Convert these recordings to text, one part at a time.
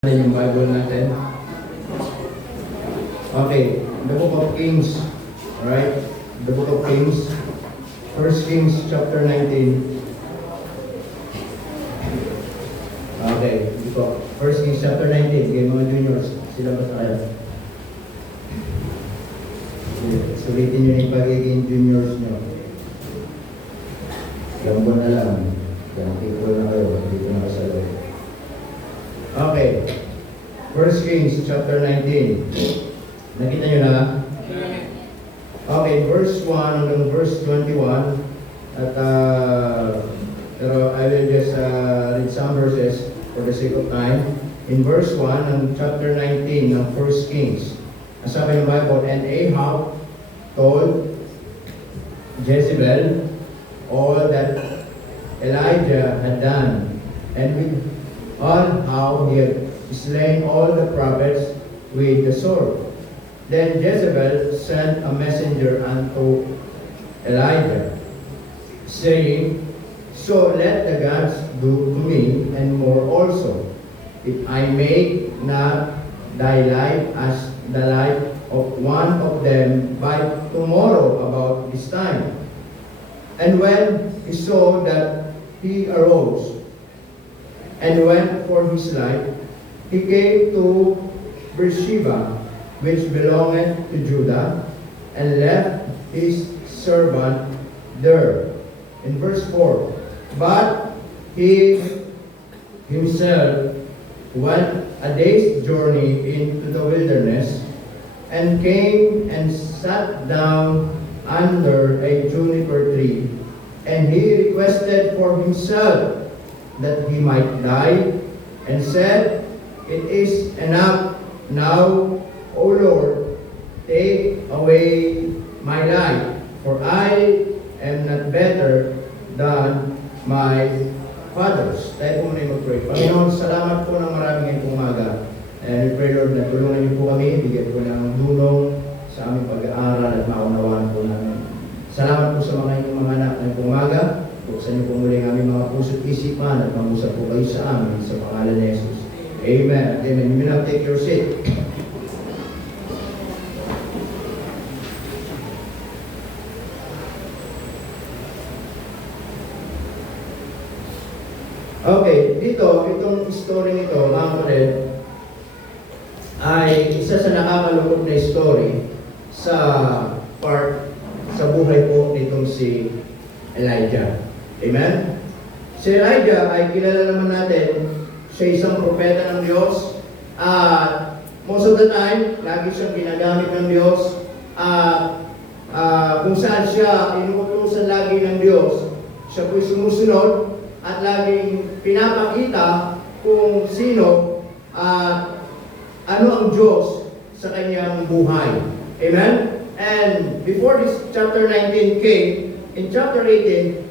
Yung Bible natin. Okay, the book of Kings. Alright? The book of Kings. 1 Kings chapter 19. Okay, dito. 1 Kings chapter 19. Game mga juniors. Sila ba tayo? Sulitin nyo yung pagiging juniors nyo. Ilang buwan na lang. Ilang people na kayo. Dito na kasalaw. Okay. 1 Kings chapter 19. Nakita nyo na? Okay, verse 1 hanggang verse 21. At pero I will just read some verses for the sake of time. In verse 1 ng chapter 19 ng 1 Kings. Ang sabi ng Bible, and Ahab told Jezebel all that Elijah had done, and with on how he had slain all the prophets with the sword. Then Jezebel sent a messenger unto Elijah, saying, so let the gods do to me, and more also, if I make not thy life as the life of one of them by tomorrow about this time. And when he saw that, he arose and went for his life. He came to Beersheba, which belongeth to Judah, and left his servant there. In verse 4, but he himself went a day's journey into the wilderness, and came and sat down under a juniper tree, and he requested for himself that he might die, and said, it is enough now, O Lord, take away my life, for I am not better than my fathers. Tayo po muna yung mag-pray. Panginoon, salamat po ng maraming ngayong umaga. And we pray, Lord, na tulungan niyo po kami, bigyan po ng tulong sa aming pag-aaral at maunawaan po namin. Salamat po sa mga inyong mga anak ngayong umaga. Buksan niyo po muli ang aming mga puso't isipan at mag-usap po kayo sa amin sa pangalan ni Jesus. Amen. Amen. You may now take your seat. Okay, dito, itong story nito, mga kapatid, ay isa sa nakakalungkot na story sa buhay po nitong si Elijah. Amen? Si Elijah ay kilala naman natin siya isang propeta ng Diyos. Most of the time, lagi siyang ginagamit ng Diyos. Kung saan siya inuutusan lagi ng Diyos, siya po'y sumusunod at laging pinapakita kung sino at ano ang Diyos sa kanyang buhay. Amen? And before this chapter 19 came, in chapter 18,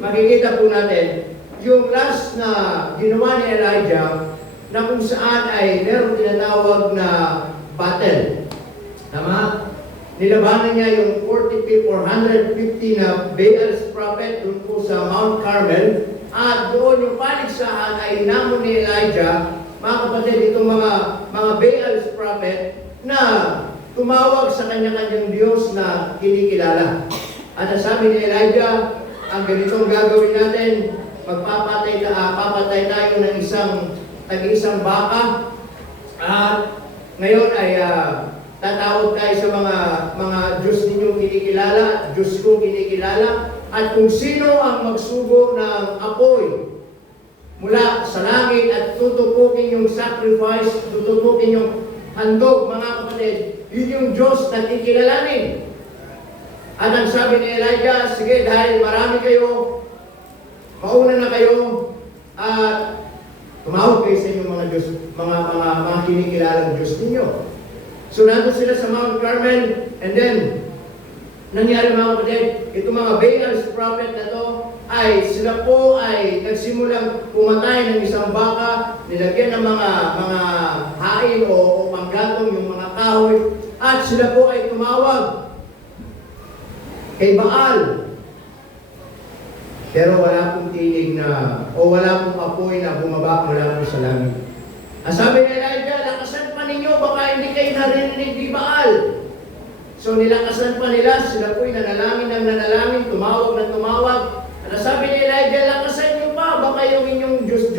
makikita po natin yung last na ginawa ni Elijah na kung saan ay meron tinatawag na battle. Tama? Nilabanan niya yung 450 na Baal's prophet doon po sa Mount Carmel, at doon yung paligsahan ay hinamon ni Elijah, mga kapatid, itong mga Baal's prophet na tumawag sa kanya-kanyang Diyos na kinikilala. At sabi ni Elijah, ang ganitong gagawin natin, papatay tayo ng isang baka, at ngayon ay tatawag tayo sa mga Diyos ninyong kinikilala, Diyos kong kinikilala, at kung sino ang magsugo ng apoy mula sa langit at tutupukin yung sacrifice, tutupukin yung handog, mga kapatid, yun yung Diyos na kikilalanin. At ang sabi ni Elijah, sige, dahil marami kayo, mauna na kayo, at tumawag kayo sa inyong mga Diyos, mga kinikilalang Diyos ninyo. So nandun sila sa Mount Carmel, and then, nangyari mga kapatid, itong mga Baal's prophet na to, ay sila po ay nagsimulang pumatay ng isang baka, nilagyan ng mga hain o panggatong yung mga kahoy, at sila po ay tumawag kay Baal. Pero wala pong tinig na, o wala pong apoy na bumaba mula po sa langit. Ang sabi ni Elijah, lakasan pa ninyo, baka hindi kayo narinig ni Baal. So nilakasan pa nila, sila po'y nanalangin ng nanalangin, tumawag ng tumawag. Ang sabi ni Elijah, lakasan nyo pa, baka yung inyong Diyos,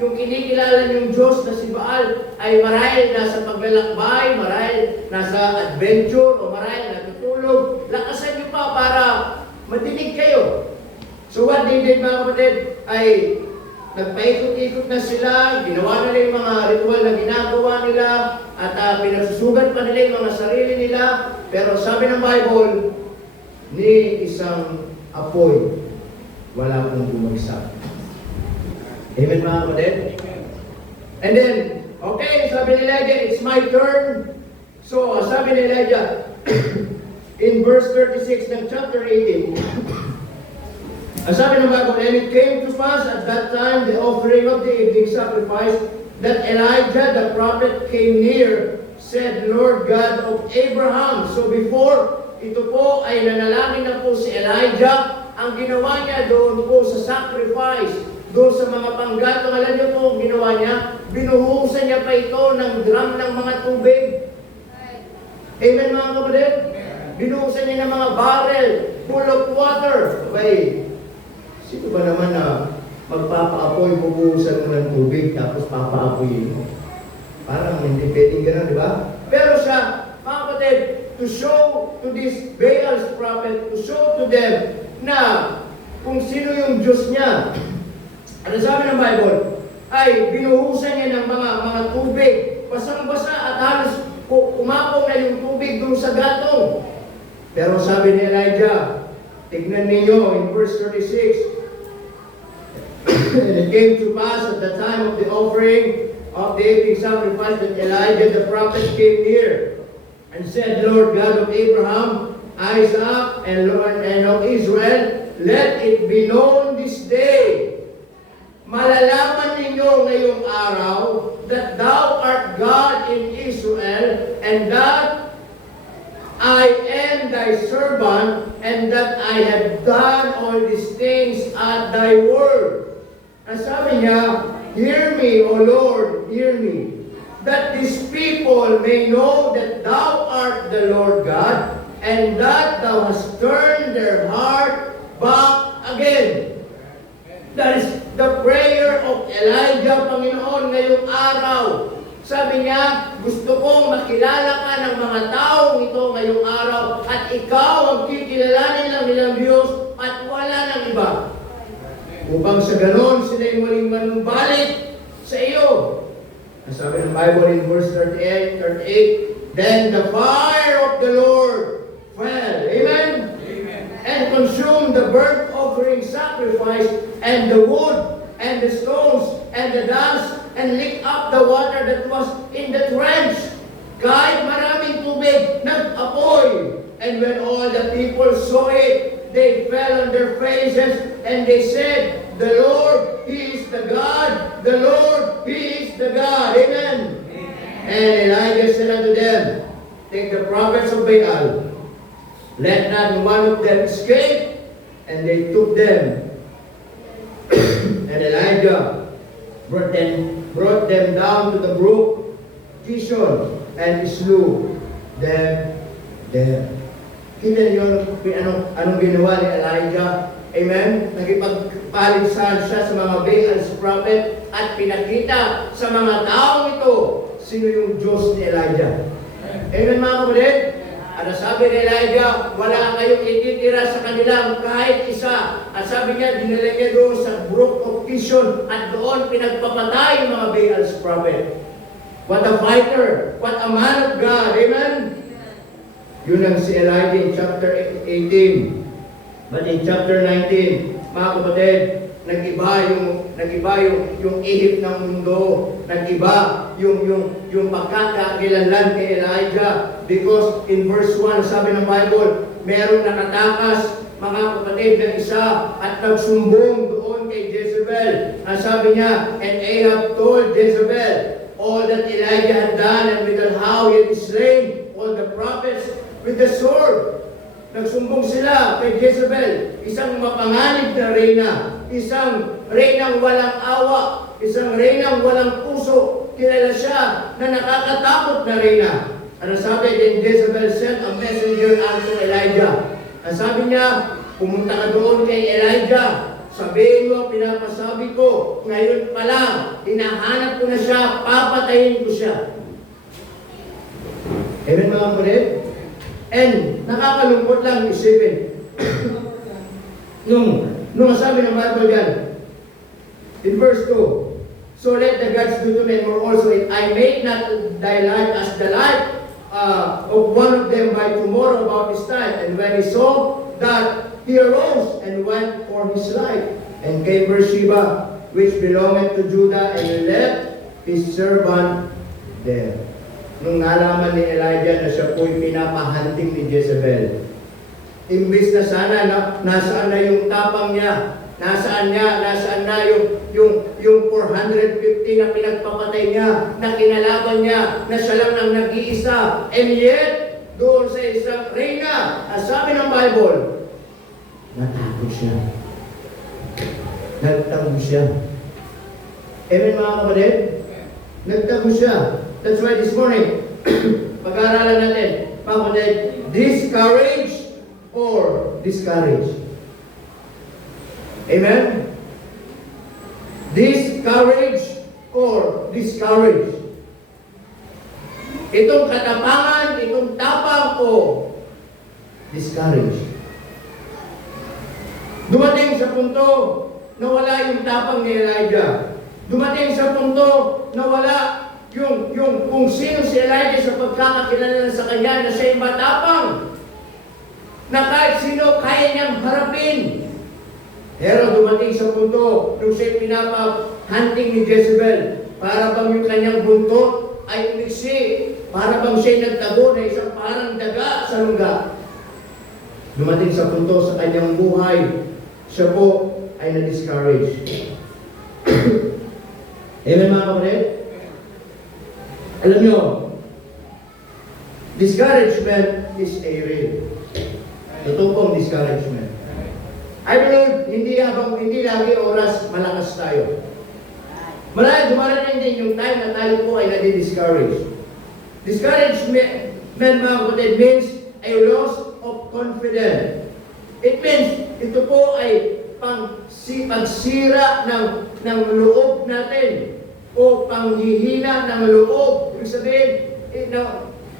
yung kinikilala niyong Diyos na si Baal ay marahil nasa paglalakbay, marahil nasa adventure, o marahil natutulog. Lakasan nyo pa para matinig kayo. So what they did, mga kapatid, ay nagpaikot-ikot na sila, ginawa nila yung mga ritual na ginagawa nila, at pinasusugat pa nila yung mga sarili nila. Pero sabi ng Bible, ni isang apoy, wala pong bumagsak. Amen, mga kapatid? And then, okay, sabi ni Elijah, it's my turn. So, sabi ni Elijah, in verse 36 ng chapter 18, ang sabi ng Bible, and it came to pass at that time, the offering of the evening sacrifice, that Elijah the prophet came near, said, Lord God of Abraham. So before, ito po ay nanalangin na po si Elijah. Ang ginawa niya doon po sa sacrifice, doon sa mga panggatong, alam niyo po ang ginawa niya? Binuhusan niya pa ito ng drum ng mga tubig. Amen, mga kapatid? Binuhusan niya ng mga barrel full of water. Okay. Sino ba naman na magpapaapoy, bubuhusan mo ng tubig, tapos papaapoy mo? Parang hindi pwedeng gano'n, di ba? Pero siya, mga kapatid, to show to this Baal's prophet, to show to them na kung sino yung Diyos niya. Ano sabi ng Bible? Ay, binuhusan niya ng mga tubig, basang-basa at halos umapaw na yung tubig doon sa gatong. Pero sabi ni Elijah, tignan ninyo in verse 36, and it came to pass at the time of the offering of the evening sacrifice that Elijah the prophet came near and said, Lord God of Abraham, Isaac, and of Israel, let it be known this day. Malalaman ninyo ngayong araw that thou art God in Israel, and that I am thy servant, and that I have done all these things at thy word. Ang sabi niya, hear me, O Lord, hear me, that these people may know that thou art the Lord God, and that thou hast turned their heart back again. That is the prayer of Elijah, Panginoon, ngayong araw. Sabi niya, gusto kong makilala ka ng mga taong ito ngayong araw, at ikaw ang kikilalanin lang nilang Diyos, at wala nang iba. Upang sa ganon, sila'y muling manumbalik sa iyo. Ang sabi ng Bible in verse 38, then the fire of the Lord fell. Amen? Amen. And consumed the burnt offering sacrifice, and the wood, and the stones, and the dust, and licked up the water that was in the trench. Kahit maraming tubig, nag-apoy. And when all the people saw it, they fell on their faces, and they said, the Lord, He is the God. The Lord, He is the God. Amen. Amen. And Elijah said unto them, take the prophets of Baal, let not one of them escape. And they took them. And Elijah brought them down to the brook Kishon, and slew them there. Kita niyo anong ginawa ni Elijah? Amen? Nagipagpaligsahan siya sa mga Baal's prophet at pinakita sa mga taong ito sino yung Diyos ni Elijah. Amen, mga kapatid? At sabi ni Elijah, wala kayong ititira sa kanilang kahit isa. At sabi niya, dinala niya doon sa brook of Kishon, at doon pinagpapatay yung mga Baal's prophet. What a fighter! What a man of God! Amen? Yun ang si Elijah in chapter 18. But in chapter 19, mga kapatid, nag-iba yung ihip ng mundo, nag-iba yung pagkakakilanlan kay Elijah, because in verse 1, sabi ng Bible, merong nakatakas, mga kapatid, na isa, at nagsumbong doon kay Jezebel. Ang sabi niya, and Ahab told Jezebel all that Elijah had done, and with how he had slain all the prophets with the sword. Nagsumbong sila kay Jezebel, isang mapanganib na reyna, isang reynang walang awa, isang reynang walang puso, kilala siya na nakakatakot na reyna. Ano sabi? Then Jezebel sent a messenger unto Elijah. Ang sabi niya, pumunta ka doon kay Elijah. Sabihin mo, pinapasabi ko, ngayon pa lang, hinahanap ko na siya, papatayin ko siya. Amen mga kapatid? And nakakalungkot lang isipin. nung sabi ng Bible yan, in verse 2, so let the gods do to men more also, if I make not thy life as the life of one of them by tomorrow about this time. And when he saw that, he arose and went for his life, and came Beersheba, which belonged to Judah, and he left his servant there. Nung nalaman ni Elijah na siya po'y pinapahanting ni Jezebel, imbis na sana nasaan na yung tapang niya, nasaan na yung 450 na pinagpapatay niya, na kinalaban niya, na siya lang ang nag-iisa, and yet, doon sa isang reyna, ang sabi ng Bible, natakot siya. Nagtago siya. Amen mga kapatid? Nagtago siya. That's why this morning, pag-aaralan natin, mga kapatid, discourage or discourage. Amen? Discourage or discourage. Itong katapangan, itong tapang o discourage. Dumating sa punto na wala yung tapang ni Elijah. Dumating sa punto na wala yung kung sino si Elijah sa pagkakakilala sa kanya na siya'y matapang. Na kahit sino kaya niyang harapin. Pero dumating sa punto nung siya'y pinapahunting ni Jezebel, para bang yung kanyang buntot ay umiksi, para bang siya'y nagtago na isang parang daga sa lungga. Dumating sa punto sa kanyang buhay, siya po ay na-discourage. Amen mga kapatid? Alam nyo, discouragement is a real. Totoo pong discouragement. I believe, hindi lagi oras malakas tayo. Dumarating din yung time na tayo po ay nadi-discourage. Discouragement, mga kapatid, means a loss of confidence. It means, ito po ay pagsira ng loob natin o panghihina ng loob. Ibig sabihin,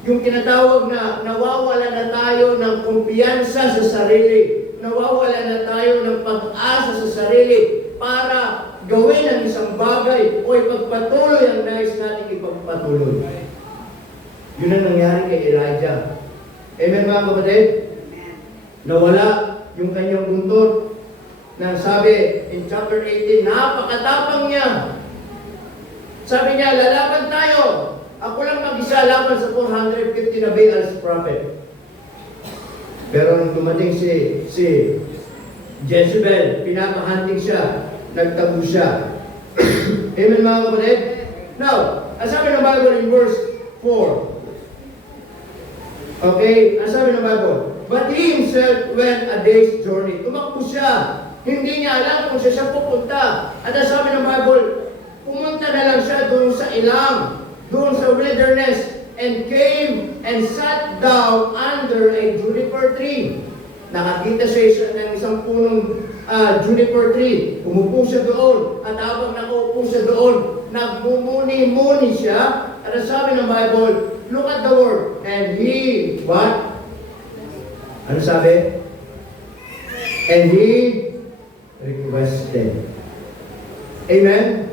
yung tinatawag na nawawala na tayo ng kumpiyansa sa sarili. Nawawala na tayo ng pag-asa sa sarili para gawin ang isang bagay o ipagpatuloy ang nais natin ipagpatuloy. Yun ang nangyari kay Elijah. Amen mga kapatid? Nawala yung kanyang buntot na sabi in chapter 18, napakatapang niya. Sabi niya, lalaban tayo. Ako lang mag-isa laban sa 450 na Baal's prophet. Pero nung dumating si Jezebel, pinapahunting siya, nagtago siya. Amen mga kapatid? Now, ang sabi ng Bible in verse 4, okay, ang sabi ng Bible, but he himself went a day's journey. Tumakbo siya. Hindi niya alam kung siya pupunta. At ang sabi ng Bible, pumunta na lang siya doon sa ilang, doon sa wilderness, and came and sat down under a juniper tree. Nakakita siya ng isang punong juniper tree. Umupo siya doon. At habang nakaupo siya doon, nagmumuni-muni siya. At ang sabi ng Bible, look at the word. And he, what? Ano sabi? And he requested. Amen?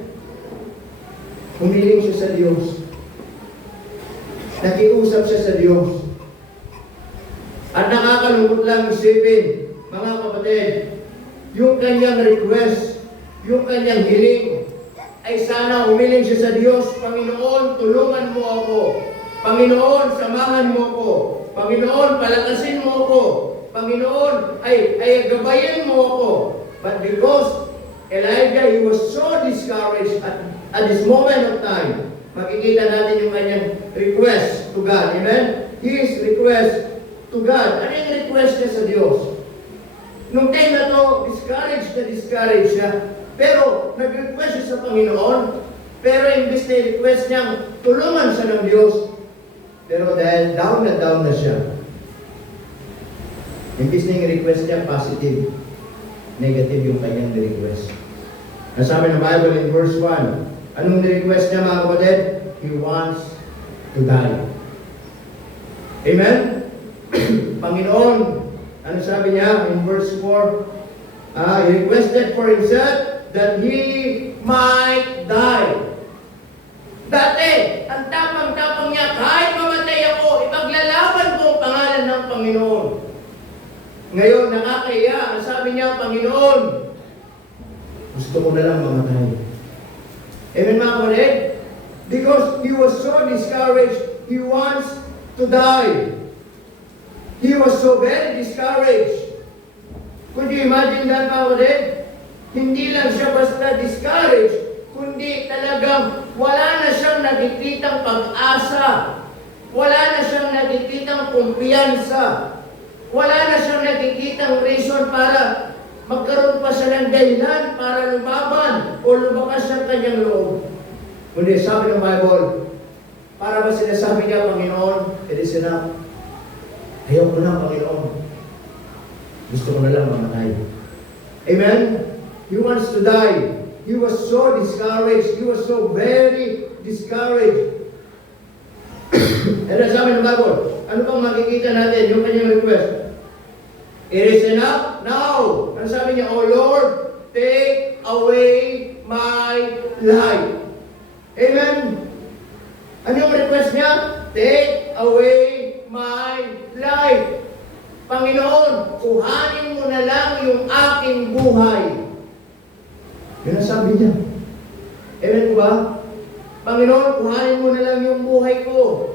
Humiling siya sa Diyos. Nakiusap siya sa Diyos. At nakakalungkot lang isipin, mga kapatid, yung kanyang request, yung kanyang hiling, ay sana humiling siya sa Diyos, Panginoon, tulungan mo ako. Panginoon, samahan mo ako. Panginoon, palakasin mo ako. Panginoon, ay gabayan mo ako. But because Elijah, he was so discouraged at this moment of time, makikita natin yung kanyang request to God. Amen? His request to God. Ano yung request niya sa Diyos? Nung time na to, discouraged siya. Pero nag-request siya sa Panginoon. Pero imbis na request niyang tulungan siya ng Diyos, pero dahil down na siya, imbis na yung request niya positive, negative yung kanyang request. Nasabi ng Bible in verse 1, anong request niya mga kapatid? He wants to die. Amen? Panginoon, ano sabi niya in verse 4? He requested for himself that he might die. Dati, ang tapang-tapang niya, kahit mamatay ako, ipaglalaban ko ang pangalan ng Panginoon. Ngayon, nakakaya, ang sabi niya, Panginoon, gusto ko na lang mamatay. Amen mga kapatid? Because he was so discouraged, he wants to die. He was so very discouraged. Could you imagine that, mga kapatid? Hindi lang siya basta discouraged, kundi talagang wala na siyang nakikitang pag-asa. Wala na siyang nakikitang kumpiyansa. Wala na siyang nakikitang reason para magkaroon pa siya ng dahilan para lumaban o lumakas sa kanyang loob. Kundi sabi ng Bible, para ba sinasabi niya, Panginoon, it is enough. Ayaw ko na, Panginoon. Gusto ko na lang mamatay. Amen? He wants to die. He was so discouraged. He was so very discouraged. And sabi ng Bible, ano pang makikita natin? Yung kanyang request. It is enough now. Ano sabi niya? Oh Lord, take away my life. Amen? Ano yung request niya? Take away my life. Panginoon, kuhanin mo na lang yung aking buhay. Yun ang sabi niya. Amen ba? Panginoon, kuhanin mo na lang yung buhay ko.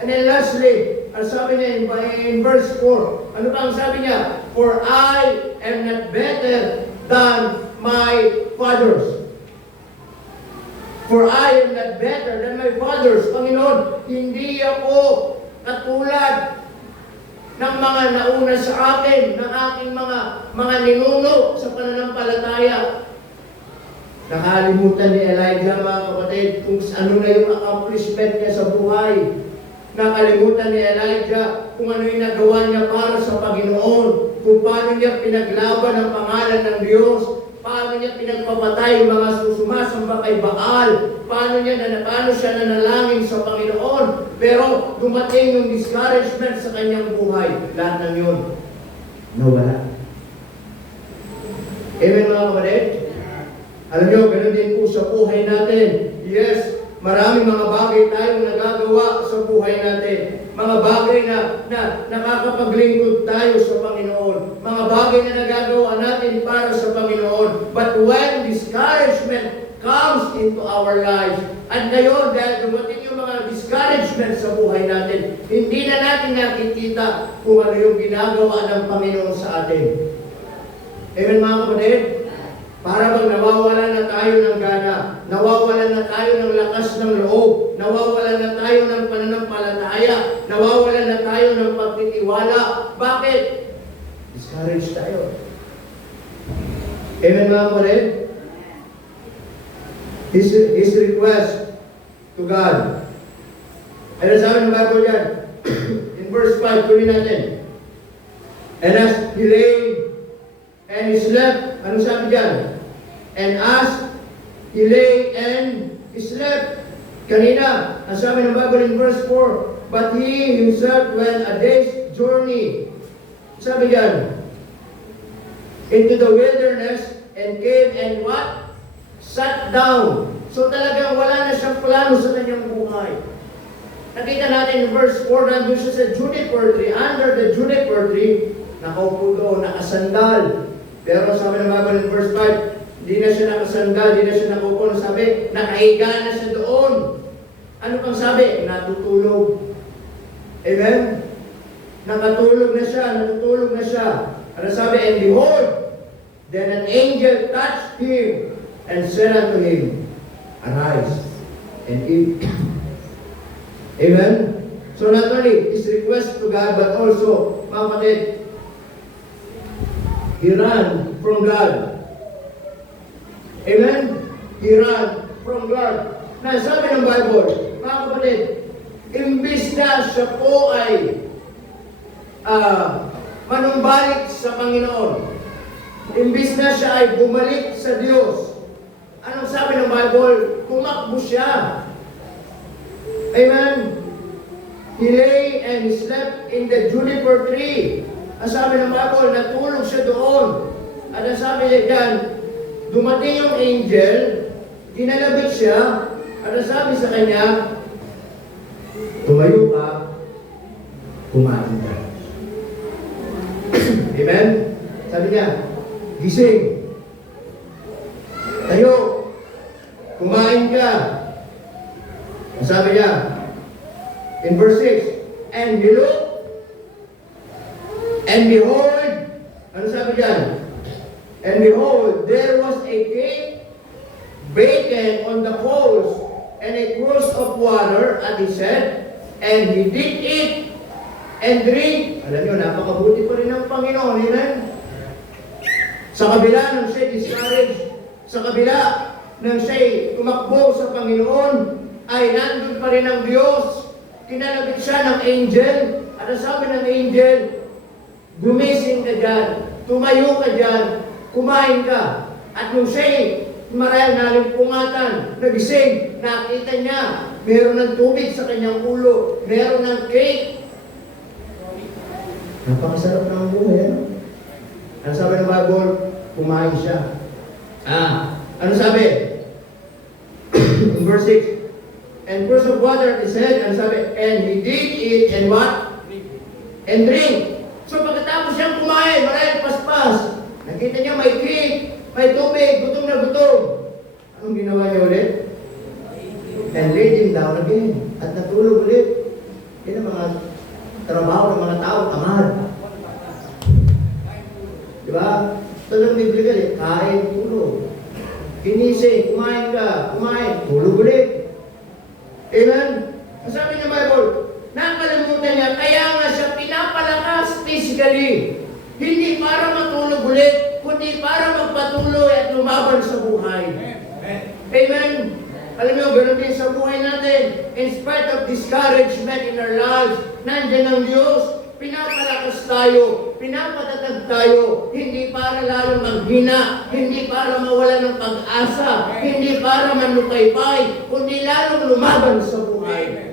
And then lastly, ang sabi niya in verse 4, ano pa ang sabi niya? For I am not better than my fathers. For I am not better than my fathers. Panginoon, hindi ako katulad ng mga nauna sa akin, ng aking mga ninuno sa pananampalataya. Nakalimutan ni Elijah, mga kapatid, kung ano na yung accomplishment niya sa buhay. Nakalimutan ni Elijah kung ano yung nagawa niya para sa Panginoon, kung paano niya pinaglaban ang pangalan ng Diyos, paano niya pinagpapatay yung mga susumasamba kay Baal, paano siya nanalangin sa Panginoon. Pero dumating yung discouragement sa kanyang buhay. Lahat ng yun, nawala. Amen mga kapatid? Alam niyo, ganoon din po sa buhay natin. Yes, maraming mga bagay tayong nagagawa sa buhay natin. Mga bagay na nakakapaglingkod tayo sa Panginoon. Mga bagay na nagagawa natin para sa Panginoon. But when discouragement comes into our lives, at ngayon dahil dumating yung mga discouragement sa buhay natin, hindi na natin nakikita kung ano yung ginagawa ng Panginoon sa atin. Amen mga kapatid? Para bang nawawala na tayo ng gana, nawawala na tayo ng lakas ng loob, nawawala na tayo ng pananampalataya, nawawala na tayo ng pagtitiwala. Bakit? Discouraged tayo. Amen mga kapatid? His request to God. Ano sabi ng Bible yan? In verse 5, tuloy natin. And as he lay and he slept, ano sabi dyan? And as he lay and he slept. Kanina, ang sabi ng Bible in verse 4, but he himself went a day's journey. Sabi dyan, into the wilderness and came and what? Sat down. So talagang wala na siyang plano sa kanyang buhay. Nakita natin in verse 4, nandun siya sa juniper tree, under the juniper tree, nakaupo doon, nakasandal. Pero sabi ng Bible in verse 5, hindi na siya nakasandal, hindi na siya nakaupo. Sabi, nakahiga na siya doon. Ano pang sabi? Natutulog. Amen? Nakatulog na siya, natutulog na siya. Ano sabi? And behold, then an angel touched him and said unto him, arise and eat. Amen? So not only his request to God, but also, mga kapatid, he ran from God. Amen? He ran from God. Na sabi ng Bible, mga kapatid, imbis na siya po ay manumbalik sa Panginoon, imbis na siya ay bumalik sa Diyos, anong sabi ng Bible? Tumakbo siya. Amen? He lay and slept in the juniper tree. Ang sabi ng Bible, natulog siya doon. At ang sabi niya dyan, dumating yung angel, kinalabit siya, at ang sabi sa kanya, tumayo ka, kumain ka. Amen? Sabi niya, gising, tayo, kumain ka. Ang sabi niya, in verse 6, and he looked, and behold, ano sabi diyan? And behold, there was a cake baken on the coals, and a cruse of water at his head, and he did eat and drink. Alam niyo, napakabuti pa rin ng Panginoon, amen? Sa kabila ng siya'y discouraged, sa kabila ng siya'y tumakbo sa Panginoon, ay nandun pa rin ang Diyos. Kinalabit siya ng angel, at ang sabi ng angel, gumising ka dyan, tumayo ka dyan, kumain ka. At nung siya'y marahil nalimpungatan, nagising, nakita niya, meron ng tubig sa kanyang ulo, meron ng cake. Napakasarap ng buhay, ano? Ano sabi ng Bible? Kumain siya. Ano sabi? In verse 6, and cruse of water at his head, ano sabi? And he did eat and what? And drink. So pagkatapos siyang kumain, marahil paspas, nakita niya may cake, may tubig, gutom na gutom. Anong ginawa niya ulit? And laid him down again. At natulog ulit. Yan ang mga trabaho ng mga tao, tamad. Diba? Ito lang biblical eh. Kain, tulog. Ginising, kumain ka, kumain, tulog ulit. Amen? Ang sabi ng Bible, nakalimutan niya, kaya nga siya pinapalakas physically. Hindi para matulog ulit, kundi para magpatuloy at lumaban sa buhay. Amen? Alam niyo, ganoon din sa buhay natin. In spite of discouragement in our lives, nandiyan ang Diyos. Pinapalakas tayo, pinapatatag tayo, hindi para lalong maghina, hindi para mawala ng pag-asa, hindi para manlukaypay, kundi lalong lumaban sa buhay.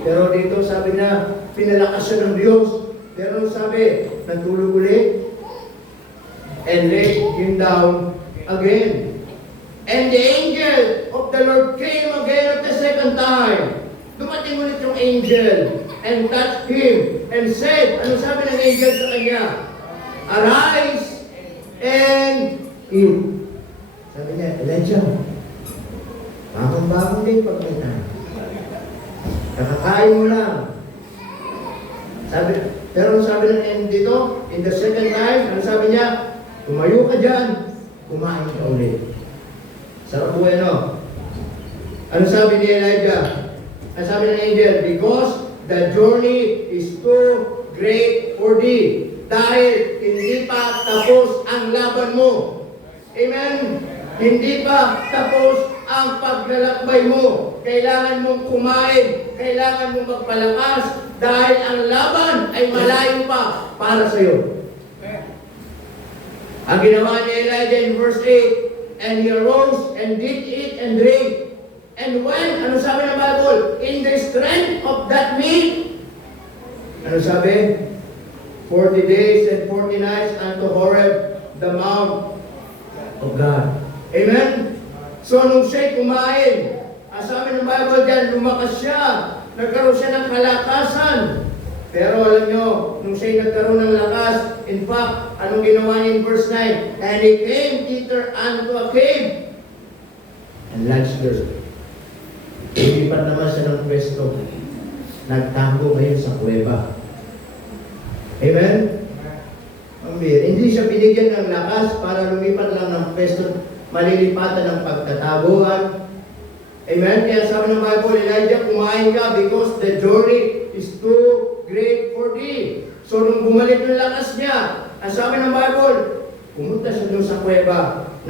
Pero dito sabi na, pinalakas siya ng Diyos. Pero sabi, natulog ulit, and laid him down again. And the angel of the Lord came again at the second time. Dumating ulit yung angel and touched him and said, ano sabi ng angel sa kanya? Arise and eat. Sabi niya, Elijah, bakong-bakong din pag may time. Kakakain mo lang. Pero sabi ng dito, in the second time, ano sabi niya? Tumayo ka dyan, kumain ka ulit. Sarap buhay, no? Ano sabi ni Elijah? Ano sabi ng angel? Because the journey is too great for thee. Dahil hindi pa tapos ang laban mo. Amen? Hindi pa tapos ang paglalakbay mo. Kailangan mong kumain. Kailangan mong magpalakas. Dahil ang laban ay malayo pa para sa iyo. Ang ginawa ni Elijah in verse 8, and he arose and did eat and drink. And when, ano sabi ng Bible? In the strength of that meat, ano sabi? 40 days and 40 nights unto Horeb, the mount of God. Amen? So, nung siya'y kumain, ang sabi ng Bible dyan, lumakas siya. Nagkaroon siya ng kalakasan. Pero alam nyo, nung siya'y nagkaroon ng lakas, in fact, anong ginawa niya in verse 9? And he came thither unto a cave, and lodged there. Lumipat naman siya ng pwesto. Nagtago ngayon sa kuweba. Amen? Hindi siya binigyan ng lakas para lumipat lang ng pwesto, malilipatan ng pagtataguan. Amen? Kaya sabi ng Bible, Elijah, kumain ka because the journey is too great for thee. So nung bumalik yung lakas niya, ang sabi ng Bible, pumunta siya doon sa kuweba,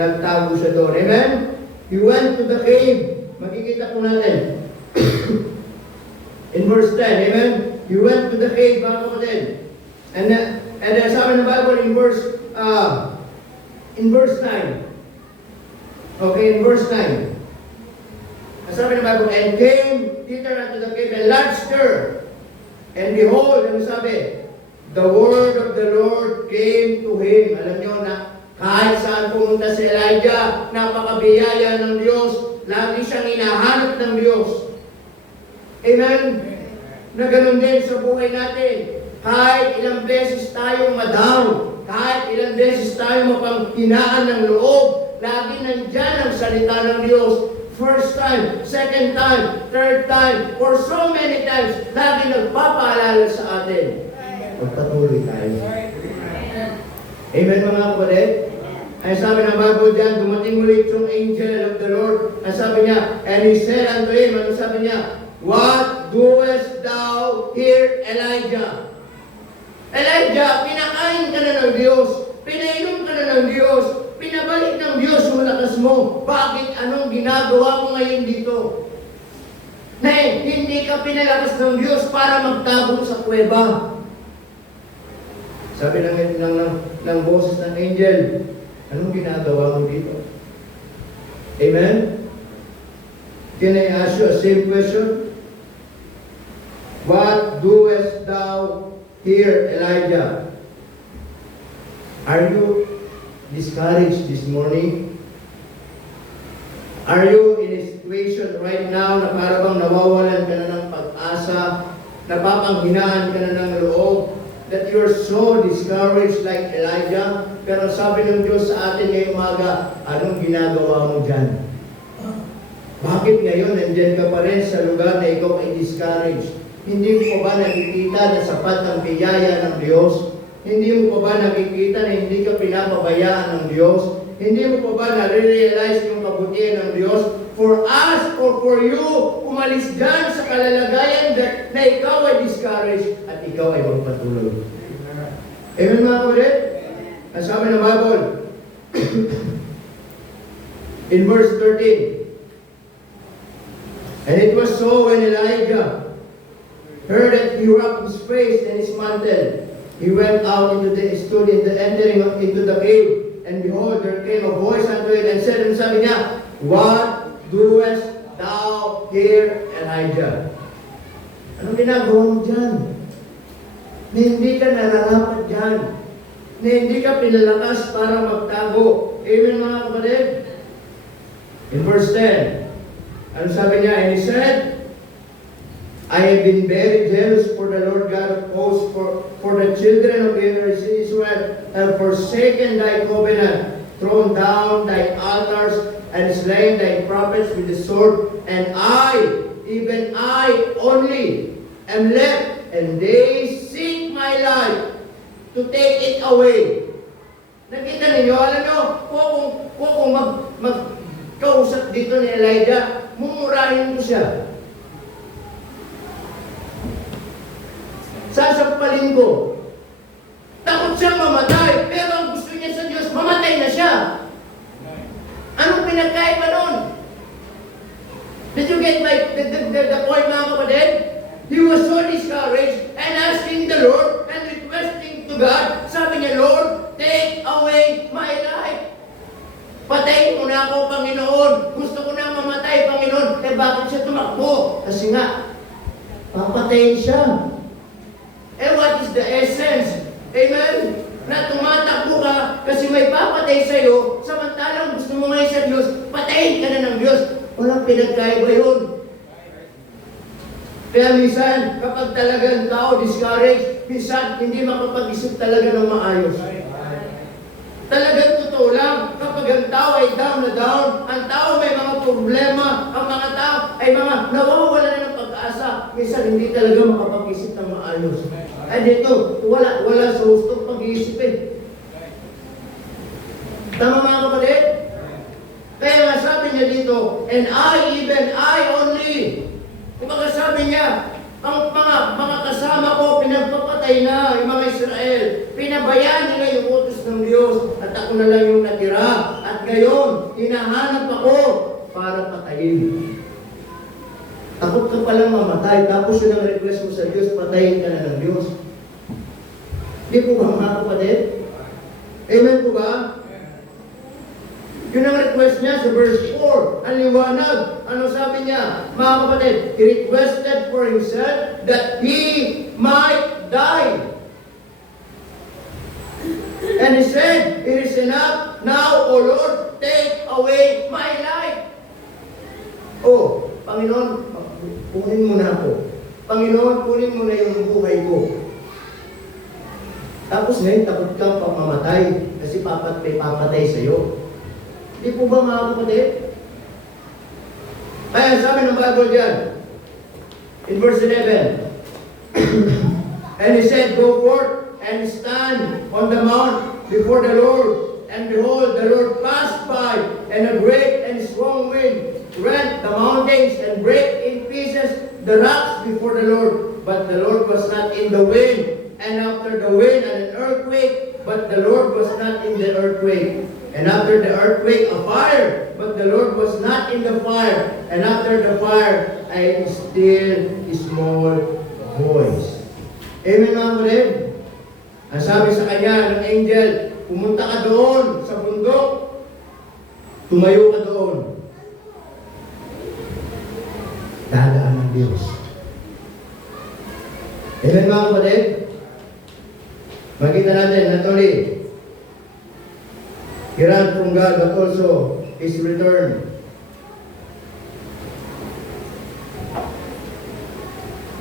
nagtago siya doon. Amen? He went to the cave. Makikita po natin. In verse 10, amen? He went to the cave, mga kapatid. And then sabi ng Bible in verse 9. Okay, in verse 9. Sabi ng Bible, and came Peter unto the cave and lodged there. And behold, ano sabi? The word of the Lord came to him. Alam niyo na kahit saan pumunta si Elijah, napakabiyaya ng Diyos. Lagi siyang hinahanap ng Diyos. Amen? Na ganun din sa buhay natin. Kahit ilang beses tayong ma-down, kahit ilang beses tayong mapanghinaan ng loob, lagi nandyan ang salita ng Diyos. First time, second time, third time, for so many times, lagi nagpapaalala sa atin. Magpatuloy tayo. Amen mga kapatid? Ay sabi ng Bible dyan, dumating ulit yung angel of the Lord. Ang sabi niya, and he said unto him, ano sabi niya? What doest thou here, Elijah? Elijah, pinakain ka na ng Diyos. Pinainom ka na ng Diyos. Pinabalik ng Diyos yung lakas mo. Bakit? Anong ginagawa mo ngayon dito? Na hindi ka pinalakas ng Diyos para magtago sa kuweba. Sabi ng boses ng angel, anong ginagawa mo dito? Amen? Can I ask you a same question? What doest thou here, Elijah? Are you discouraged this morning? Are you in a situation right now na parang nawawalan ka na ng pag-asa, napapanghinaan ka na ng loob, that you're so discouraged like Elijah? Pero sabi ng Diyos sa atin ngayong umaga, anong ginagawa mo dyan? Bakit ngayon nandyan ka pa rin sa lugar na ikaw ay discouraged? Hindi mo ba nakikita na sapat ang biyaya ng Diyos? Hindi mo pa ba nakikita na hindi ka pinapabayaan ng Diyos? Hindi mo pa ba nare-realize yung kabutihan ng Diyos? For us or for you, umalis dyan sa kalalagayan na ikaw ay discouraged at ikaw ay magpatuloy. Amen mga kapatid? Ang sabi ng Bible, in verse 13, and it was so when Elijah heard that he wrapped his face in his mantle, he went out stood entering into the cave, and behold, there came a voice unto him and said, and sabi niya, what doest thou here, Elijah? Anong ginagawa mo dyan? Na hindi ka nararapat dyan. Na hindi ka pinalakas para magtago. Amen mga kapatid? In verse 10, ano sabi niya? And he said, I have been very jealous for the Lord God of hosts, for the children of Israel have forsaken thy covenant, thrown down thy altars, and slain thy prophets with the sword, and I, even I only, am left, and they seek my life to take it away. Nakita ninyo, alam nyo, kung magkausap dito ni Elijah, mumurahin ko siya. Sasampalin ko. Takot siyang mamatay, pero ang gusto niya sa Diyos, mamatay na siya. Anong pinagkaiba nun? Did you get the point mga kapatid? He was so discouraged and asking the Lord and requesting to God. Sabi niya, Lord, take away my life. Patayin mo na ako, Panginoon. Gusto ko na mamatay, Panginoon. Eh bakit siya tumakbo? Kasi nga, papatayin siya. Eh what is the essence? Amen? Na tumatakbo ka kasi may papatay sa'yo, samantalang gusto mo ngayon sa Diyos, patayin ka na ng Diyos. Walang pinagkaiba yun. Kaya minsan, kapag talagang tao discouraged, minsan hindi makapag-isip talaga ng maayos. Talagang totoo lang, kapag ang tao ay down na down, ang tao may mga problema, ang mga tao ay mga nawawala na ng pag-asa, minsan hindi talaga makapag-isip ng maayos. Ay dito, wala sa hustong pag-iisip eh. Tama mga kapatid? Kaya nga sabi niya dito, and even I only. Kumbaga sabi niya, ang mga kasama ko, pinagpapatay na yung mga Israel. Pinabayaan nila yung utos ng Diyos at ako na lang yung natira. At ngayon, hinahanap ako para patayin. Takot ka palang mamatay, tapos yun ang request mo sa Diyos, patayin ka na ng Diyos. Di po ba mga kapatid? Amen po ba? Yun ang request niya sa verse 4. Ang liwanag. Ano sabi niya? Mga kapatid, he requested for himself that he might die. And he said, it is enough. Now, O Lord, take away my life. Oh, Panginoon, kunin mo na ako. Panginoon, kunin mo na yung buhay ko. Tapos ngayon, takot kang pamamatay kasi may papatay sa'yo. Di po ba mga kapatid? Kaya sabi ng Bible dyan, in verse 11, and he said, go forth and stand on the mount before the Lord. And behold, the Lord passed by, and a great and strong wind rent the mountains and break in pieces the rocks before the Lord. But the Lord was not in the wind. And after the wind, an earthquake, but the Lord was not in the earthquake. And after the earthquake, a fire, but the Lord was not in the fire. And after the fire, a still small voice. Amen mga kapatid? Ang sabi sa kanya ng angel, pumunta ka doon sa bundok, tumayo ka doon. Dadaan ng Diyos. Amen mga kapatid? Makita natin, not only he ran from God, but also his return.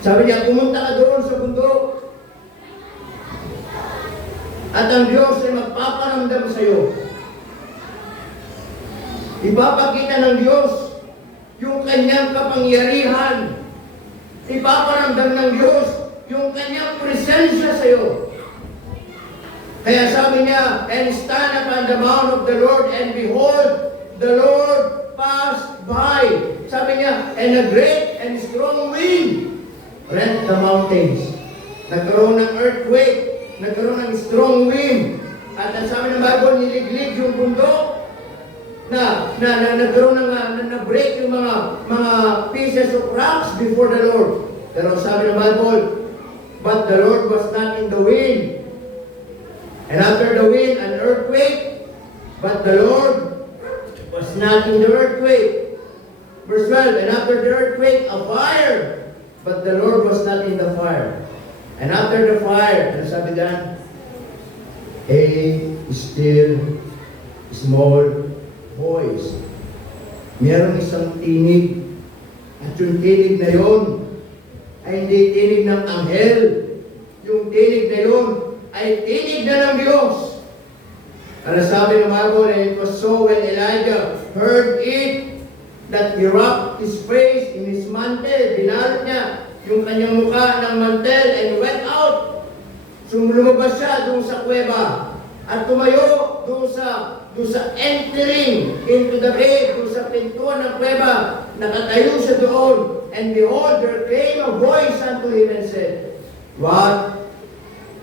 Sabi niya, pumunta ka doon sa bundok. At ang Diyos ay magpaparamdam sa iyo. Ipapakita ng Diyos yung kanyang kapangyarihan. Ipaparamdam ng Diyos yung kanyang presensya sa iyo. Kaya sabi niya, and stand upon the mount of the Lord, and behold, the Lord passed by. Sabi niya, and a great and strong wind rent the mountains. Nagkaroon ng earthquake, nagkaroon ng strong wind. At ang sabi ng Bible, niliglig yung bundok na nagkaroon ng na-break yung mga pieces of rocks before the Lord. Pero sabi ng Bible, but the Lord was not in the wind. And after the wind, an earthquake, but the Lord was not in the earthquake. Verse 12, and after the earthquake, a fire, but the Lord was not in the fire. And after the fire, ano sabi dyan? A still small voice. Mayroong isang tinig. At yung tinig na yon ay hindi tinig ng anghel. Yung tinig na yon ay tinig na ng Diyos. Ano sabi ng Bible, and it was so when Elijah heard it, that he wrapped his face in his mantle. Binalot niya yung kanyang mukha ng mantel and went out. Lumabas siya doon sa kuweba at tumayo doon sa entering into the cave, doon sa pintuan ng kuweba. Nakatayo siya doon. And behold, there came a voice unto him and said, what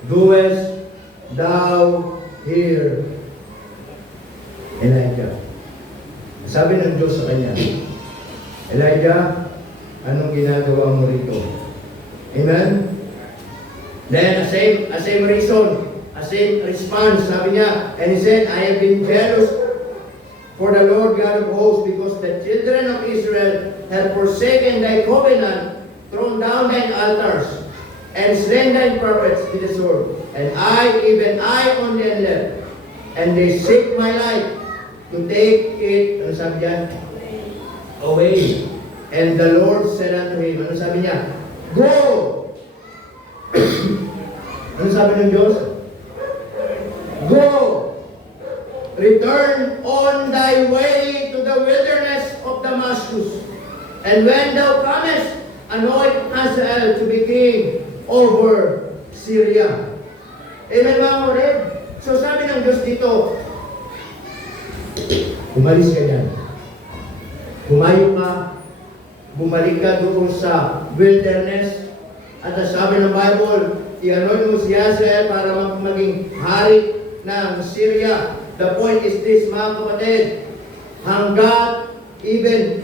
doest thou here, Elijah? Sabi ng Diyos sa kanya, Elijah, anong ginagawa mo rito? Amen? Then, a same reason, a same response, sabi niya, and he said, I have been jealous for the Lord God of hosts, because the children of Israel have forsaken thy covenant, thrown down thine altars, and slain thine prophets with the sword. And even I only am left, and they seek my life to take it, ano sabi niya? Away. And the Lord said unto him, ano sabi niya? Go! Ano sabi ng Diyos? Go! Return on thy way to the wilderness of Damascus. And when thou comest, anoint Hazael to be king over Syria. Amen mga kapatid? So sabi ng Diyos dito, umalis ka dyan. Humayo ka, bumalik ka doon sa wilderness, at sabi ng Bible, i-anoint mo si Hazael para maging hari ng Syria. The point is this mga kapatid, hanggat even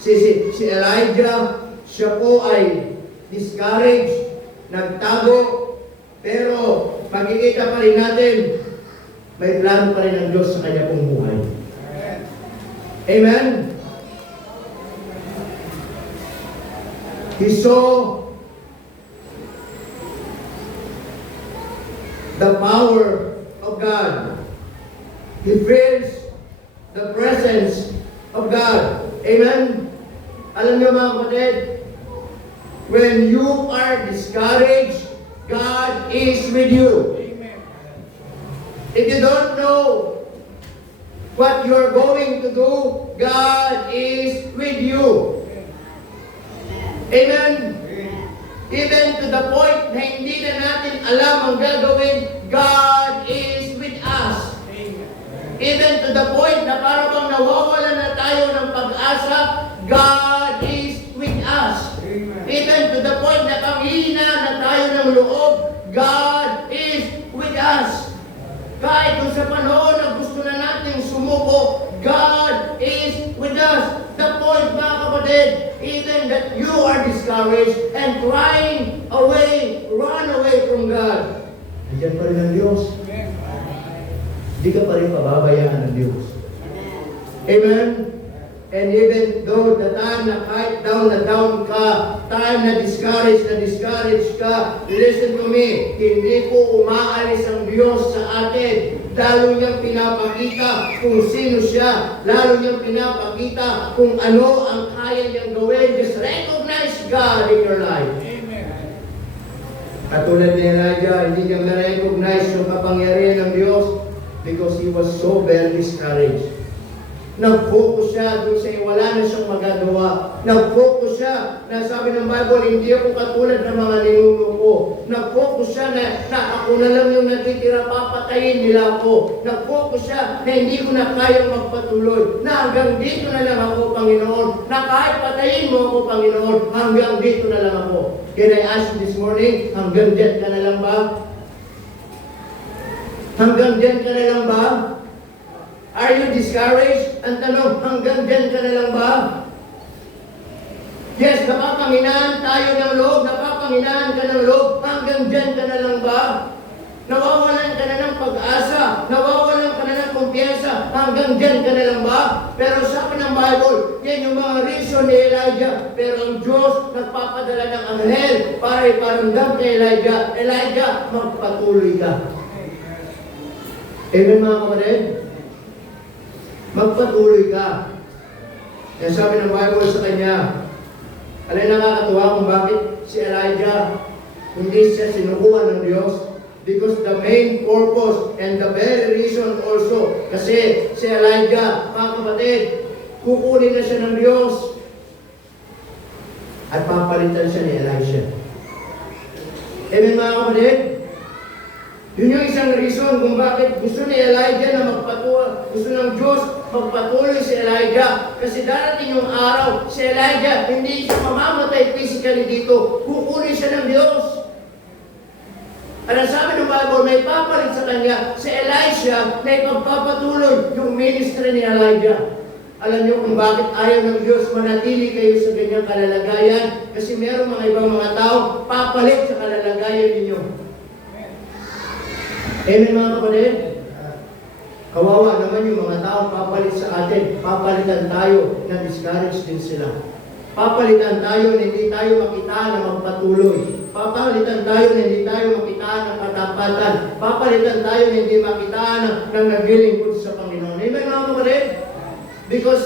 si Elijah, siya po ay discouraged, nagtago, pero makikita pa rin natin, may plano pa rin ang Diyos sa kanya pong buhay. Amen? He saw the power of God. He feels the presence of God. Amen? Alam niyo mga kapatid, when you are discouraged, God is with you. Amen. If you don't know what you're going to do, God is with you. Amen? Even to the point na hindi na natin alam ang gagawin, God is with us. Even to the point na parang bang nawawalan na tayo ng pag-asa, God is with us. Even to the point na panghihina na tayo ng loob, God is with us. Kahit kung sa panahon na gusto na natin sumuko, God is with us. The point, mga kapatid, even that you are discouraged and trying away, run away from God, nandiyan pa rin ang Diyos. Hindi ka pa rin pababayaan ng Diyos. Amen? And even though the time na kahit down na down ka, time na discouraged ka, listen to me, hindi po umaalis ang Diyos sa atin. Lalo niyang pinapakita kung sino siya. Lalo niyang pinapakita kung ano ang kaya niyang gawin. Just recognize God in your life. Amen. Katulad ni Elijah, hindi niya ma-recognize yung kapangyarihan ng Diyos because he was so very discouraged. Nag-focus siya doon sa wala na siyang magagawa. Nag-focus siya na sabi ng Bible, hindi ako katulad ng mga ninuno ko. Nag-focus siya na ako na lang yung natitira, papatayin nila ako. Nag-focus siya na hindi ko na kayang magpatuloy. Na hanggang dito na lang ako, Panginoon. Na kahit patayin mo ako, Panginoon, hanggang dito na lang ako. Can I ask you this morning, hanggang dyan ka na lang ba? Hanggang dyan ka na lang ba? Are you discouraged? Ang tanong, hanggang dyan ka na lang ba? Yes, napapanghinaan tayo ng loob, napapanghinaan ka ng loob, hanggang dyan ka na lang ba? Nawawalan ka na ng pag-asa, nawawalan ka na ng kumpiyansa, hanggang dyan ka na lang ba? Pero sabi ng Bible, yan yung mga reason ni Elijah, pero ang Diyos nagpapadala ng anghel para iparamdam kay Elijah, Elijah, magpatuloy ka. Amen mga kapatid? Magpatuloy ka. Kaya sabi ng Bible sa kanya, alay nakakatuwa kung bakit si Elijah hindi siya sinukuhan ng Diyos. Because the main purpose and the very reason also, kasi si Elijah, mga kapatid, kukunin na siya ng Diyos at papalitan siya ni Elisha. Amen mga kapatid? Yun yung isang reason kung bakit gusto ni Elijah na gusto ng Diyos magpatuloy si Elijah. Kasi darating yung araw, si Elijah hindi siya mamamatay physically dito. Kukunin siya ng Diyos. At ang sabi ng Bible, may papalit sa kanya si Elisha na ipagpapatuloy yung ministry ni Elijah. Alam niyo kung bakit ayaw ng Diyos manatili kayo sa ganyang kalalagayan? Kasi meron mga ibang mga tao papalit sa kalalagayan ninyo. Amen mga kapatid? Kawawa naman yung mga tao papalit sa atin. Papalitan tayo na discouraged din sila. Papalitan tayo na hindi tayo makita na magpatuloy. Papalitan tayo na hindi tayo makita ng katapatan. Papalitan tayo na hindi makita ng naglilingkod sa Panginoon. Amen mga kapatid? Because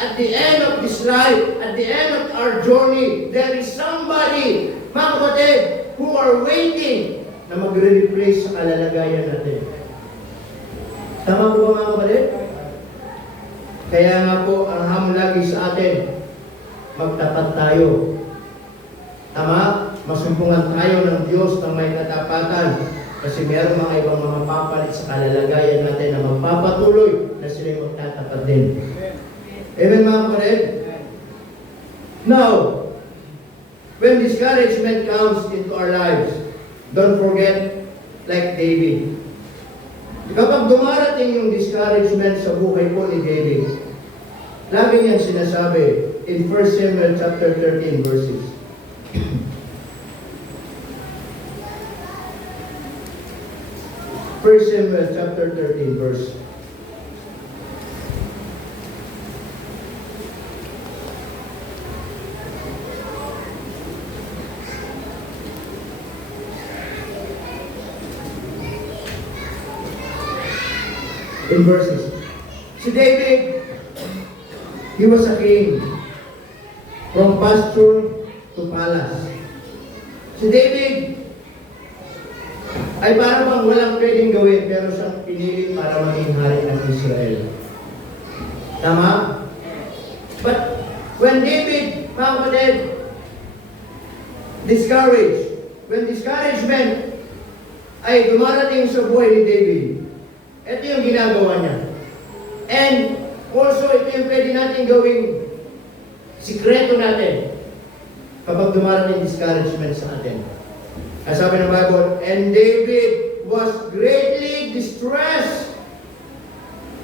at the end of this life, at the end of our journey, there is somebody, mga kapatid, who are waiting na magre-replace sa kalalagayan natin. Tama po ba mga kapatid? Kaya nga po, ang hamon lagi sa atin, magtapat tayo. Tama? Masumpungan tayo ng Diyos ng may katapatan. Kasi meron mga ibang mga papalit sa kalalagayan natin na magpapatuloy na sila'y magtatapat din. Amen mga kapatid? Now, when discouragement comes into our lives, don't forget, like David. Kapag dumarating yung discouragement sa buhay po ni David, lagi niyang sinasabi in 1 Samuel chapter 13 verses. First Samuel chapter 13 verse. In verses. Si David, he was a king from pasture to palace. Si David ay parang bang walang pwedeng gawin pero siyang pinili para maging hari ng Israel. Tama? But when David, mga kapatid, when discouragement ay dumarating sa buhay ni David, ito yung ginagawa niya. And also, ito yung pwede natin gawing sikreto natin kapag dumarating discouragement sa atin. Ang sabi ng Bible, and David was greatly distressed.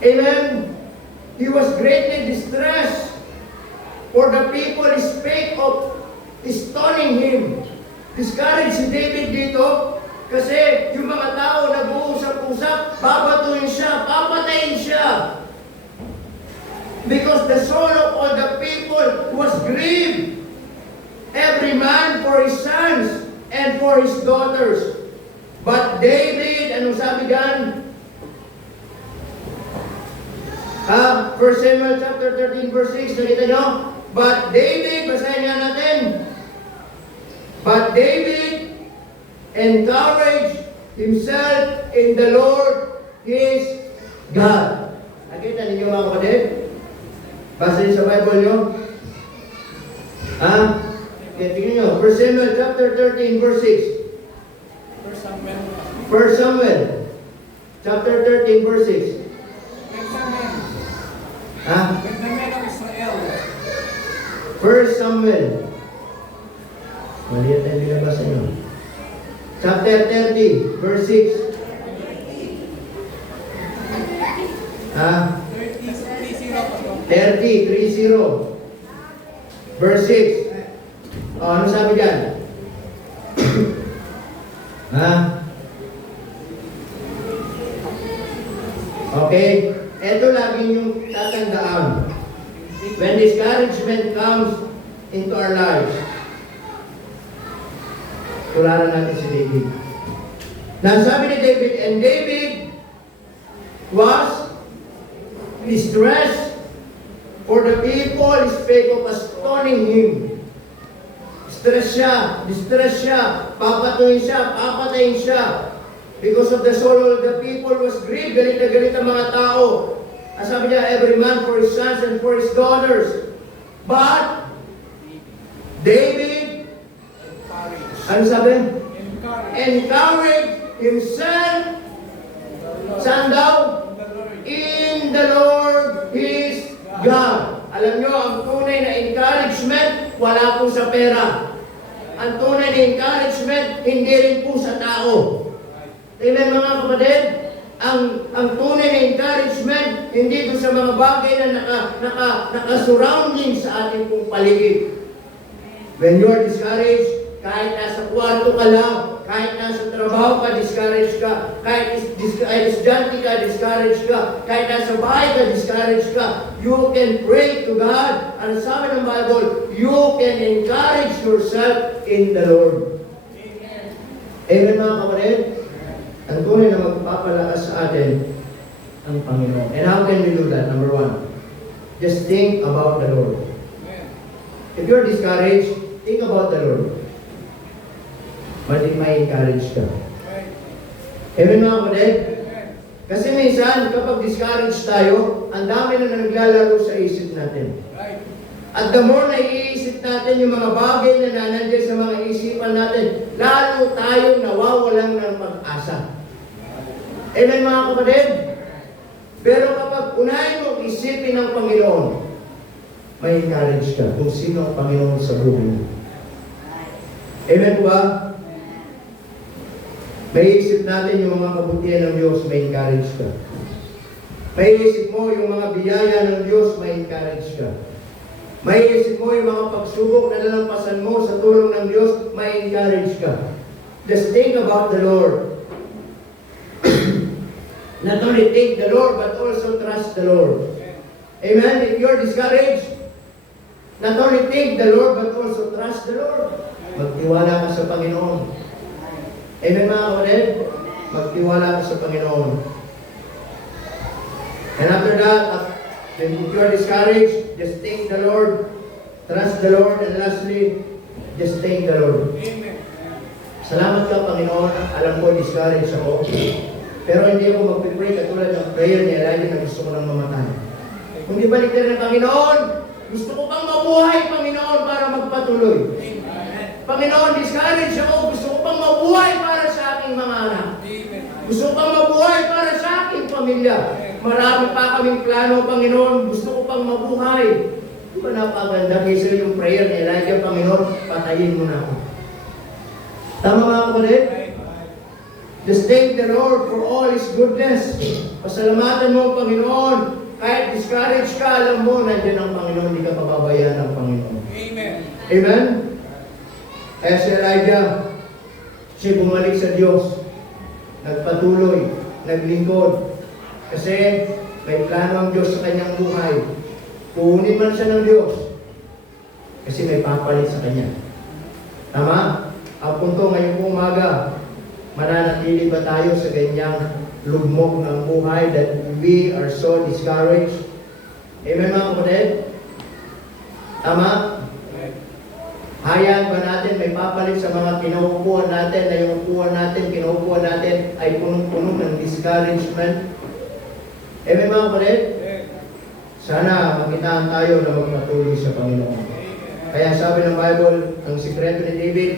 Amen? He was greatly distressed, for the people spake of stoning him. Discouraged si David dito, kasi yung mga tao nag-uusap-usap, babatuhin siya, papatayin siya. Because the soul of all the people was grieved, every man for his sons and for his daughters. But David, anong sabi dyan? 1 Samuel chapter 13 verse 6, nakita nyo? But David, basahin nga natin. But David encouraged himself in the Lord his God. Nakita ninyo mga kapatid? Basa niyo sa Bible nyo? Kaya tingnan nyo, 1 Samuel chapter 13 verse 6. 1 Samuel chapter 13 verse 6. With the men of Israel. 1 Samuel. Mali tayo binabasa nyo. Chapter 30, verse 6. 30, verse 6. Ano sabi dyan? Okay. Ito lagi yung tatandaan. When discouragement comes into our lives, tularan natin si David. Nasabi ni David, and David was distressed, for the people spake of stoning him. Distress siya, papatayin siya. Because of the soul of the people was grieved, galit na galit ang mga tao. Ang sabi niya, every man for his sons and for his daughters. But David, ano sabi? Encourage himself. Saan daw? In the Lord his God. Alam nyo, ang tunay na encouragement, wala po sa pera. Ang tunay na encouragement, hindi rin po sa tao. Amen mga kapatid? Ang tunay na encouragement, hindi doon sa mga bagay na naka-surrounding sa ating pong paligid. When you are discouraged, kahit nasa kwarto ka lang, kahit nasa trabaho ka, discouraged ka, kahit estudyante ka, discouraged ka, kahit nasa bahay ka, discouraged ka, you can pray to God. Ang sabi ng Bible, you can encourage yourself in the Lord. Amen mga kapatid? Ang tunay na magpapalakas sa atin ang Panginoon. And how can we do that? Number one, just think about the Lord. If you're discouraged, think about the Lord. May encourage ka. Amen mga kapatid? Kasi minsan, kapag discouraged tayo, ang dami na naglalaro sa isip natin. At the more na iisip natin yung mga bagay na nandiyan sa mga isipan natin, lalo tayong nawawalan ng pag-asa. Amen mga kapatid? Pero kapag unahin mong isipin ng Panginoon, may encourage ka kung sino ang Panginoon sa buhay mo. Amen po ba? May isip natin yung mga kabutihan ng Diyos, may encourage ka. Maiisip mo yung mga biyaya ng Diyos, may encourage ka. Maiisip mo yung mga pagsubok na nalampasan mo sa tulong ng Diyos, may encourage ka. Just think about the Lord. Not only think the Lord, but also trust the Lord. Amen? If you're discouraged, not only think the Lord, but also trust the Lord. Magtiwala ka sa Panginoon. Amen mga kapatid? Magtiwala ka sa Panginoon. And after that, when you're discouraged, just thank the Lord, trust the Lord, and lastly, just thank the Lord. Amen. Salamat ka, Panginoon. Alam ko, discouraged ako. Pero hindi ako magpipray katulad ng prayer ni Elijah na gusto ko nang mamatay. Kung di balik na ng Panginoon, gusto ko pang mabuhay, Panginoon, para magpatuloy. Panginoon, discouraged ako. Gusto ko pang mabuhay para sa aking mga anak. Gusto ko pang mabuhay para sa aking pamilya. Marami pa kaming plano, Panginoon. Gusto ko pang mabuhay. Di ba napaganda kaysa yung prayer ni Elijah, Panginoon, patayin mo na ako. Tama mga kapatid? Just thank the Lord for all His goodness. Pasalamatan mo, Panginoon. Kahit discouraged ka, alam mo, nandiyan ang Panginoon, hindi ka pababayaan ng Panginoon. Amen. Amen? Kaya si Elijah, siya bumalik sa Diyos. Nagpatuloy, naglingkod. Kasi may plano ang Diyos sa kanyang buhay. Kunin man siya ng Diyos. Kasi may papalit sa kanya. Tama? Ang punto ngayong umaga, mananatili ba tayo sa ganyang lugmok ng buhay that we are so discouraged? Amen mga kapatid? Tama? Hayaan ba natin may papalit sa mga kinukuha natin na yung upuan natin, kinukuha natin ay punong-puno ng discouragement? Amen mga kapatid? Sana magitaan tayo na magpatuloy sa Panginoon. Kaya sabi ng Bible, ang sikreto ni David,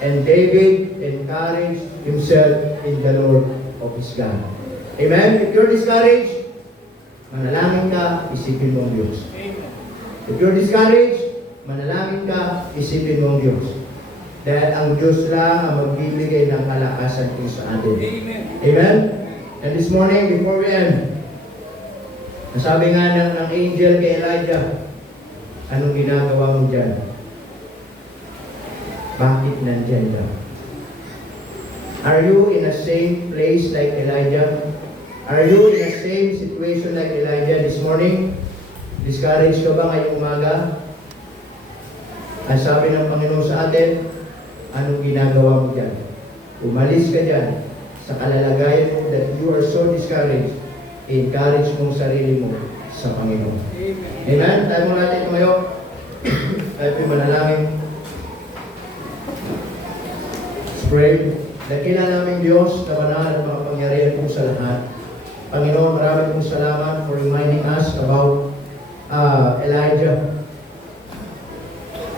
and David encouraged himself in the Lord of his God. Amen? If you're discouraged, manalangin ka, isipin mo ang Diyos. If you're discouraged, manalangin ka, isipin mo ang Diyos. Dahil ang Diyos lang ang magbibigay ng kalakasan ko sa atin. Amen. Amen? And this morning, before we end, nasabi nga ng angel kay Elijah, anong ginagawa mo dyan? Bakit nandyan ka? Are you in the same place like Elijah? Are you in the same situation like Elijah this morning? Discouraged ka ba ngayong umaga? Ang sabi ng Panginoon sa atin, anong ginagawa mo dyan? Umalis ka dyan sa kalalagayan mo that you are so discouraged. Encourage mo sarili mo sa Panginoon. Amen? Tayo mo natin tumayo. Tayo po'y manalangin. Pray. Dakila namin Diyos na banal at makapangyarihan po sa lahat. Panginoon, maraming pong salamat for reminding us about Elijah.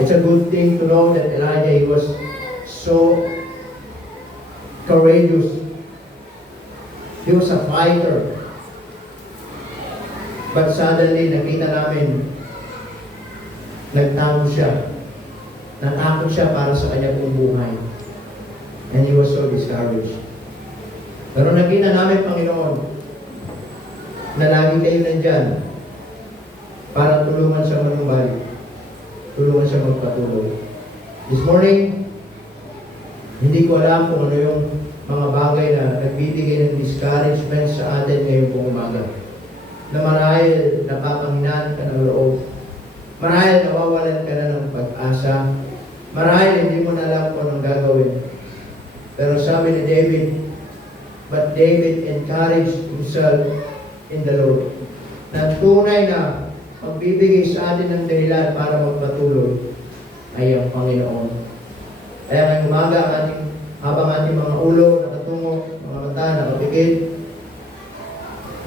It's a good thing to know that Elijah, he was so courageous. He was a fighter. But suddenly, nakita namin, nagtago siya. Natakot siya para sa kanya pong buhay. And he was so discouraged. Pero nakita namin, Panginoon, na lagi kayo nandyan para tulungan siya manumbalik. Tulungan siya magpatuloy. This morning, hindi ko alam kung ano yung mga bagay na nagbibigay ng discouragement sa atin ngayong pong umaga. Na marahil napapanghinaan ka ng loob. Marahil nawawalan ka na ng pag-asa. Marahil hindi mo na alam kung anong gagawin. Pero sabi ni David, but David encouraged himself in the Lord. Na tunay na magbibigay sa atin ng dahilan para magpatuloy ay ang Panginoon. Kaya ngayong umaga, habang ating mga ulo nakatungo, mga mata nakapikit,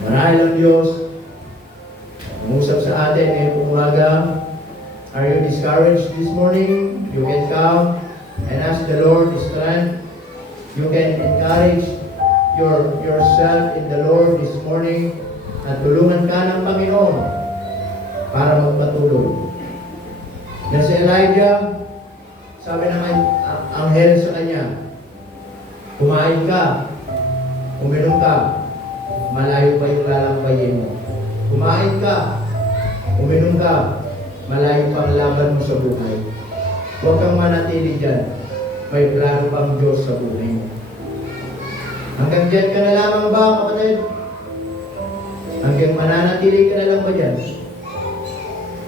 marahil ang Diyos mangusap sa atin ngayong umaga. Are you discouraged this morning? You can come and ask the Lord His strength. You can encourage yourself in the Lord this morning at tulungan ka ng Panginoon para magpatuloy. Na si Elijah, sabi ng anghel sa kanya, kumain ka, uminom ka, malayo pa yung lalakbayin mo. Kumain ka, uminom ka, malayo pa ang laban mo sa buhay. Huwag kang manatili dyan. May plano pang Diyos sa buhay mo. Hanggang dyan ka na lamang ba, kapatid? Hanggang mananatili ka na lang ba dyan?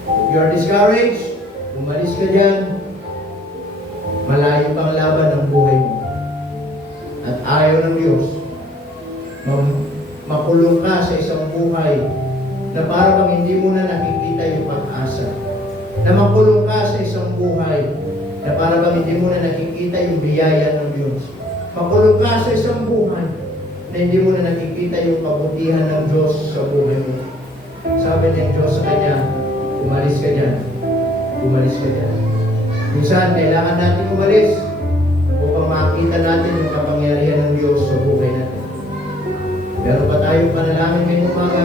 If you are discouraged, umalis ka dyan, malayo pang laban ng buhay mo. At ayaw ng Diyos, makulong ka sa isang buhay na parang hindi mo na nakikita yung pag-asa. Na makulong ka sa isang buhay na parang hindi mo na nakikita yung biyaya ng Diyos. Makulong ka sa isang buhay na hindi mo na nakikita yung kabutihan ng Diyos sa buhay mo. Sabi ng Diyos sa kanya, umalis ka dyan. Umalis ka dyan. Minsan, kailangan natin umalis upang makita natin yung kapangyarihan ng Diyos sa buhay natin. Pero pa tayong panalangin ngayong umaga,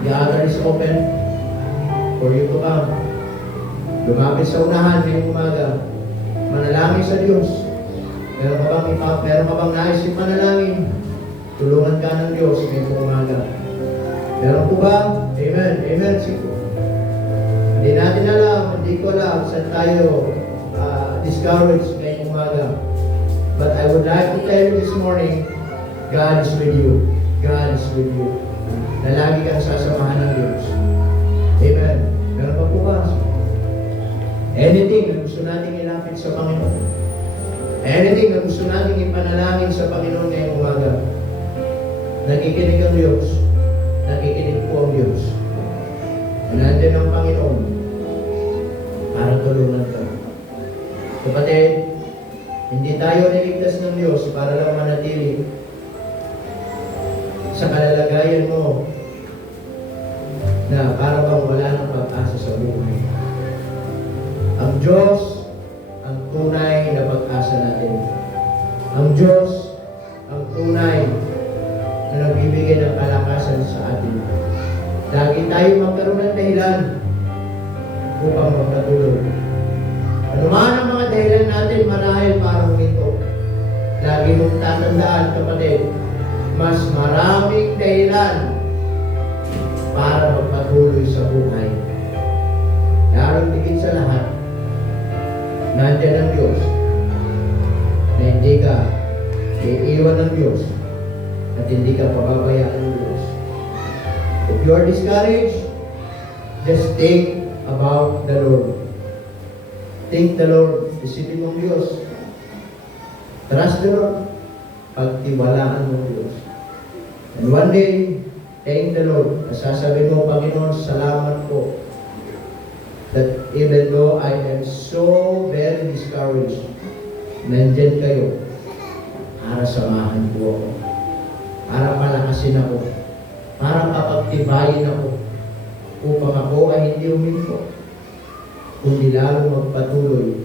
the altar is open for you to come. Lumapit sa unahan ngayong umaga, manalangin sa Diyos. Meron ka bang nais yung panalangin? Tulungan ka ng Diyos ngayong umaga. Meron po ba? Amen. Amen. Hindi natin alam, hindi ko alam saan tayo discouraged ngayong umaga. But I would like to tell you this morning, God is with you. God is with you. Na lagi kang sasamahan ng Diyos. Amen. Meron pa po ba? Anything na gusto nating ilapit sa Panginoon. Anything na gusto nating ipanalangin sa Panginoon ngayong umaga. Nakikinig ang Diyos. Nakikinig po ang Diyos. Nandiyan ang Panginoon para tulungan ka. Kapatid, hindi tayo niligtas ng Diyos para lang manatili sa kalalagayan mo na para bang wala ng pag-asa sa buhay. Ang Diyos ang tunay na pag-asa natin. Ang Diyos ang tunay na nagbibigay ng kalakasan sa atin. Lagi tayo magkaroon ng dahilan upang magpatuloy. Ano man ang mga dahilan natin, marahil parang ito. Lagi mong tatandaan, kapatid, mas maraming dahilan para magpatuloy sa buhay. Lalong tigit sa lahat, nandiyan ang Diyos na hindi ka iiwan ng Diyos at hindi ka pababayaan ng Diyos. If you are discouraged, just think about the Lord. Think the Lord. Isipin mong Diyos. Trust the Lord. Pagtiwalaan mong Diyos. And one day, thank the Lord. Nasasabi mo, Panginoon, salamat po that even though I am so very discouraged, nandyan kayo para samahan po ako. Para palakasin ako. Para papagtibayin ako. Upang ako ay hindi huminto, kundi lalo magpatuloy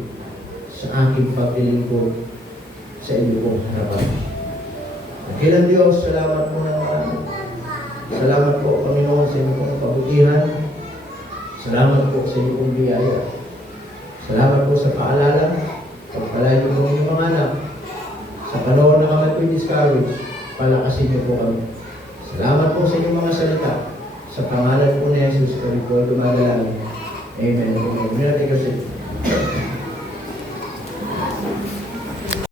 sa aking paglilingkod sa inyo po harapan. Dakilang Diyos, salamat po ng marami. Salamat po, Panginoon, sa inyo pong kabutihan. Salamat po sa inyo pong biyaya. Salamat po sa paalala. Pagpalain po ng inyong mga anak. Sa panahon na kami po'y discouraged, palakasin niyo po kami. Salamat po sa inyong mga salita. Sa pangalan po ni Jesus, kami po dumadalangin. Amen. Amen.